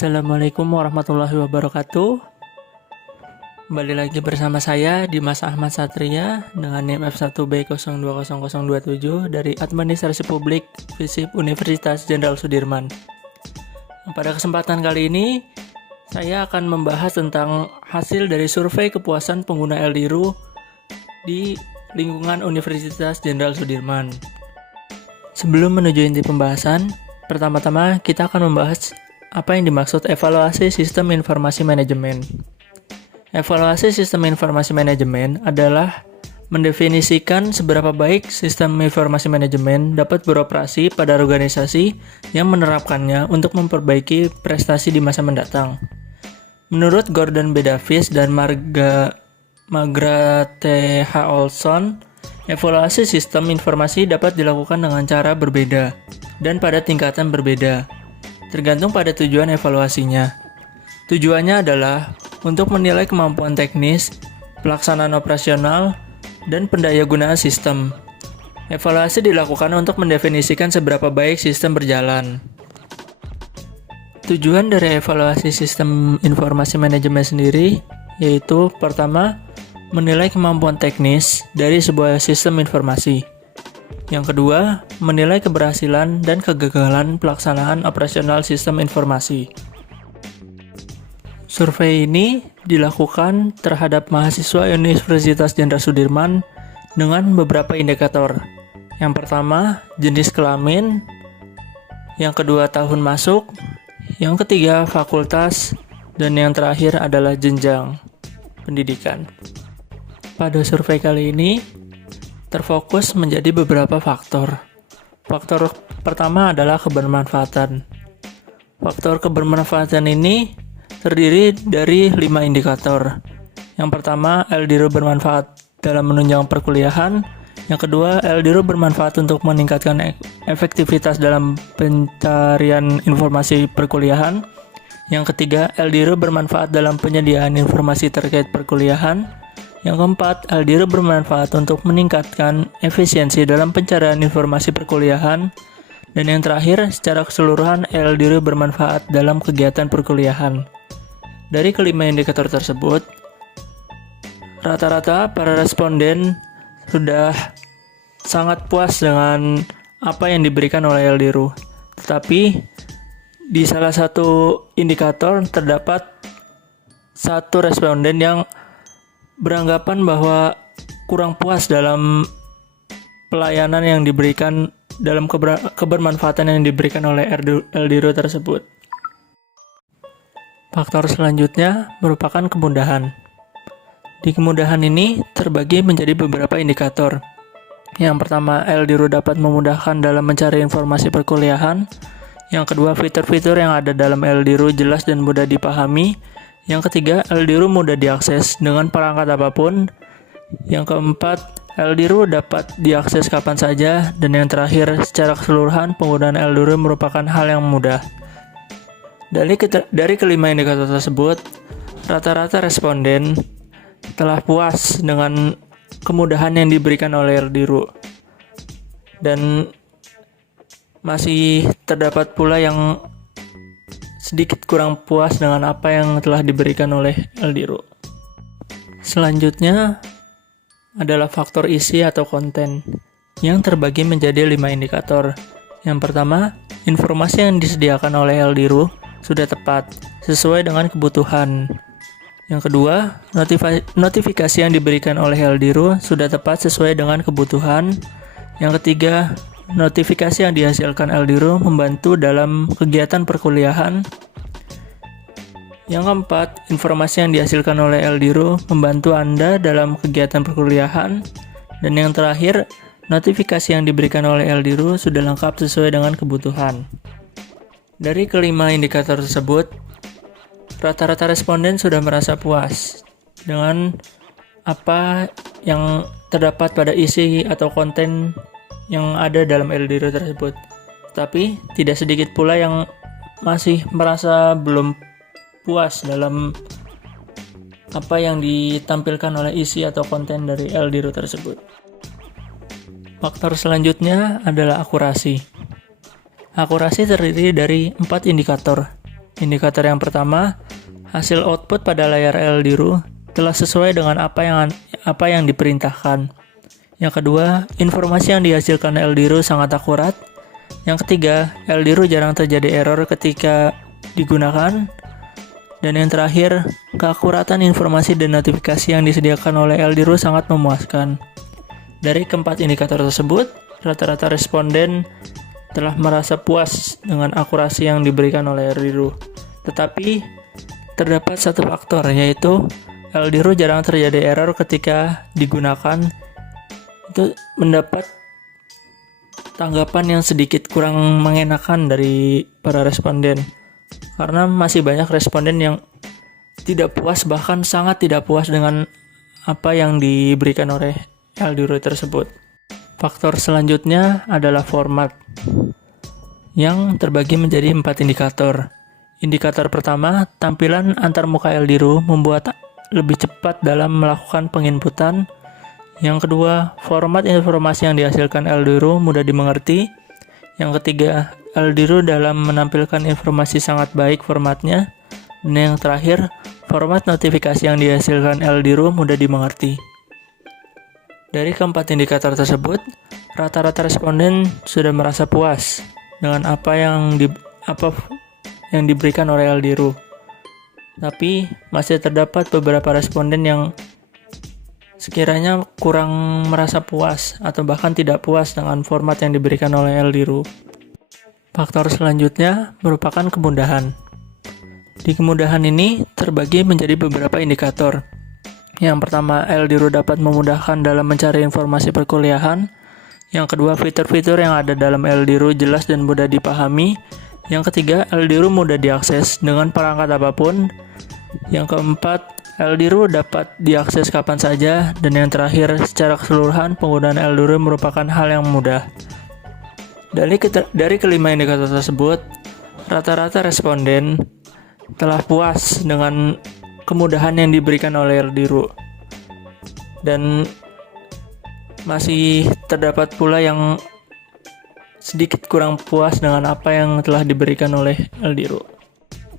Assalamualaikum warahmatullahi wabarakatuh. Kembali lagi bersama saya Dimas Ahmad Satria dengan NIM F1B020027 dari Administrasi Publik FISIP Universitas Jenderal Sudirman. Pada kesempatan kali ini saya akan membahas tentang hasil dari survei kepuasan pengguna LDIRU di lingkungan Universitas Jenderal Sudirman. Sebelum menuju inti pembahasan, pertama-tama kita akan membahas apa yang dimaksud evaluasi sistem informasi manajemen. Evaluasi sistem informasi manajemen adalah mendefinisikan seberapa baik sistem informasi manajemen dapat beroperasi pada organisasi yang menerapkannya untuk memperbaiki prestasi di masa mendatang. Menurut Gordon B. Davis dan Margaret T. H. Olson, evaluasi sistem informasi dapat dilakukan dengan cara berbeda dan pada tingkatan berbeda, tergantung pada tujuan evaluasinya. Tujuannya adalah untuk menilai kemampuan teknis, pelaksanaan operasional, dan pendayagunaan sistem. Evaluasi dilakukan untuk mendefinisikan seberapa baik sistem berjalan. Tujuan dari evaluasi sistem informasi manajemen sendiri yaitu pertama, menilai kemampuan teknis dari sebuah sistem informasi. Yang kedua, menilai keberhasilan dan kegagalan pelaksanaan operasional sistem informasi. Survei ini dilakukan terhadap mahasiswa Universitas Jenderal Sudirman dengan beberapa indikator. Yang pertama, jenis kelamin. Yang kedua, tahun masuk. Yang ketiga, fakultas. Dan yang terakhir adalah jenjang pendidikan. Pada survei kali ini, terfokus menjadi beberapa faktor. Faktor pertama adalah kebermanfaatan. Faktor kebermanfaatan ini terdiri dari 5 indikator. Yang pertama, LDIRU bermanfaat dalam menunjang perkuliahan. Yang kedua, LDIRU bermanfaat untuk meningkatkan efektivitas dalam pencarian informasi perkuliahan. Yang ketiga, LDIRU bermanfaat dalam penyediaan informasi terkait perkuliahan. Yang keempat, LDIRU bermanfaat untuk meningkatkan efisiensi dalam pencarian informasi perkuliahan. Dan yang terakhir, secara keseluruhan LDIRU bermanfaat dalam kegiatan perkuliahan. Dari kelima indikator tersebut, rata-rata para responden sudah sangat puas dengan apa yang diberikan oleh LDIRU. Tetapi di salah satu indikator terdapat satu responden yang beranggapan bahwa kurang puas dalam pelayanan yang diberikan, dalam kebermanfaatan yang diberikan oleh LDIRU tersebut. Faktor selanjutnya merupakan kemudahan. Di kemudahan ini terbagi menjadi beberapa indikator. Yang pertama, LDIRU dapat memudahkan dalam mencari informasi perkuliahan. Yang kedua, fitur-fitur yang ada dalam LDIRU jelas dan mudah dipahami. Yang ketiga, LDIRU mudah diakses dengan perangkat apapun. Yang keempat, LDIRU dapat diakses kapan saja. Dan yang terakhir, secara keseluruhan penggunaan LDIRU merupakan hal yang mudah. Dari kelima indikator tersebut, rata-rata responden telah puas dengan kemudahan yang diberikan oleh LDIRU. Dan masih terdapat pula yang sedikit kurang puas dengan apa yang telah diberikan oleh LDIRU. Selanjutnya adalah faktor isi atau konten yang terbagi menjadi 5 indikator. Yang pertama, informasi yang disediakan oleh LDIRU sudah tepat, sesuai dengan kebutuhan. Yang kedua, notifikasi yang diberikan oleh LDIRU sudah tepat sesuai dengan kebutuhan. Yang ketiga, notifikasi yang dihasilkan LDIRU membantu dalam kegiatan perkuliahan. Yang keempat, informasi yang dihasilkan oleh LDIRU membantu Anda dalam kegiatan perkuliahan. Dan yang terakhir, notifikasi yang diberikan oleh LDIRU sudah lengkap sesuai dengan kebutuhan. Dari kelima indikator tersebut, rata-rata responden sudah merasa puas dengan apa yang terdapat pada isi atau konten yang ada dalam LDIRU tersebut. Tapi tidak sedikit pula yang masih merasa belum puas dalam apa yang ditampilkan oleh isi atau konten dari LDIRU tersebut. Faktor selanjutnya adalah akurasi. Akurasi terdiri dari 4 indikator. Indikator yang pertama, hasil output pada layar LDRU telah sesuai dengan apa yang diperintahkan. Yang kedua, informasi yang dihasilkan LDRU sangat akurat. Yang ketiga, LDRU jarang terjadi error ketika digunakan. Dan yang terakhir, keakuratan informasi dan notifikasi yang disediakan oleh LDRU sangat memuaskan. Dari keempat indikator tersebut, rata-rata responden telah merasa puas dengan akurasi yang diberikan oleh LDRU. Tetapi, terdapat satu faktor, yaitu LDRU jarang terjadi error ketika digunakan. Itu mendapat tanggapan yang sedikit kurang mengenakan dari para responden. Karena masih banyak responden yang tidak puas, bahkan sangat tidak puas dengan apa yang diberikan oleh LDRU tersebut. Faktor selanjutnya adalah format, yang terbagi menjadi 4 indikator. Indikator pertama, tampilan antarmuka LDRU membuat lebih cepat dalam melakukan penginputan. Yang kedua, format informasi yang dihasilkan LDRU mudah dimengerti. Yang ketiga, LDRU dalam menampilkan informasi sangat baik formatnya. Dan yang terakhir, format notifikasi yang dihasilkan LDRU mudah dimengerti. Dari keempat indikator tersebut, rata-rata responden sudah merasa puas dengan apa yang diberikan oleh LDRU. Tapi masih terdapat beberapa responden yang sekiranya kurang merasa puas atau bahkan tidak puas dengan format yang diberikan oleh LDRU. Faktor selanjutnya merupakan kemudahan. Di kemudahan ini terbagi menjadi beberapa indikator. Yang pertama, LDRU dapat memudahkan dalam mencari informasi perkuliahan. Yang kedua, fitur-fitur yang ada dalam LDRU jelas dan mudah dipahami. Yang ketiga, LDRU mudah diakses dengan perangkat apapun. Yang keempat, LDRU dapat diakses kapan saja. Dan yang terakhir, secara keseluruhan penggunaan LDRU merupakan hal yang mudah. Dari kelima indikator tersebut, rata-rata responden telah puas dengan kemudahan yang diberikan oleh LDRU. Dan masih terdapat pula yang sedikit kurang puas dengan apa yang telah diberikan oleh LDRU.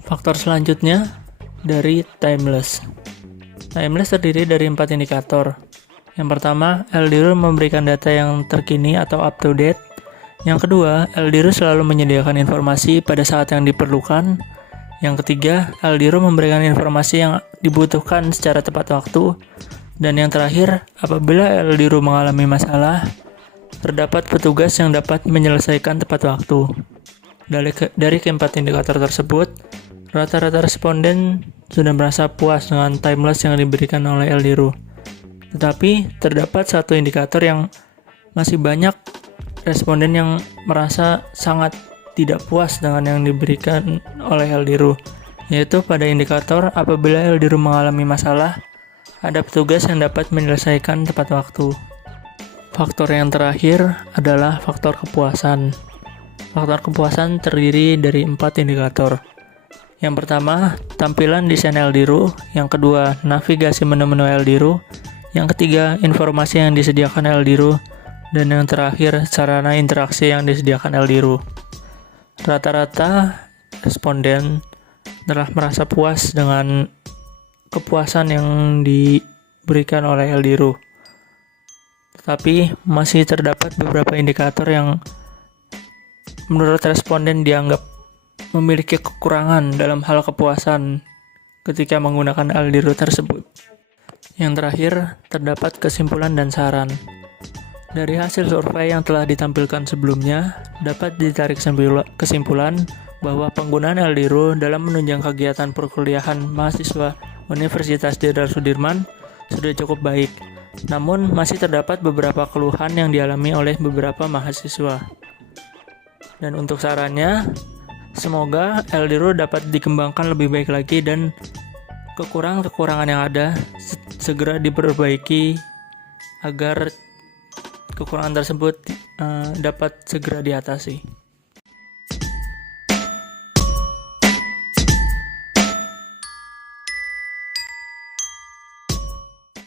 Faktor selanjutnya dari timeless. Timeless terdiri dari 4 indikator. Yang pertama, LDRU memberikan data yang terkini atau up to date. Yang kedua, LDRU selalu menyediakan informasi pada saat yang diperlukan. Yang ketiga, LDRU memberikan informasi yang dibutuhkan secara tepat waktu. Dan yang terakhir, apabila LDRU mengalami masalah, terdapat petugas yang dapat menyelesaikan tepat waktu. Dari keempat indikator tersebut, rata-rata responden sudah merasa puas dengan timeless yang diberikan oleh LDRU. Tetapi, terdapat satu indikator yang masih banyak responden yang merasa sangat tidak puas dengan yang diberikan oleh LDRU, yaitu pada indikator apabila LDRU mengalami masalah, ada petugas yang dapat menyelesaikan tepat waktu. Faktor yang terakhir adalah faktor kepuasan. Faktor kepuasan terdiri dari 4 indikator. Yang pertama, tampilan desain LDRU. Yang kedua, navigasi menu-menu LDRU. Yang ketiga, informasi yang disediakan LDRU. Dan yang terakhir, sarana interaksi yang disediakan LDRU. Rata-rata responden telah merasa puas dengan kepuasan yang diberikan oleh LDRU. Tetapi masih terdapat beberapa indikator yang menurut responden dianggap memiliki kekurangan dalam hal kepuasan ketika menggunakan LDRU tersebut. Yang terakhir, terdapat kesimpulan dan saran. Dari hasil survei yang telah ditampilkan sebelumnya, dapat ditarik kesimpulan bahwa penggunaan LDRU dalam menunjang kegiatan perkuliahan mahasiswa Universitas Jenderal Sudirman sudah cukup baik. Namun, masih terdapat beberapa keluhan yang dialami oleh beberapa mahasiswa. Dan untuk sarannya, semoga LDRU dapat dikembangkan lebih baik lagi dan kekurangan-kekurangan yang ada segera diperbaiki agar kekurangan tersebut dapat segera diatasi.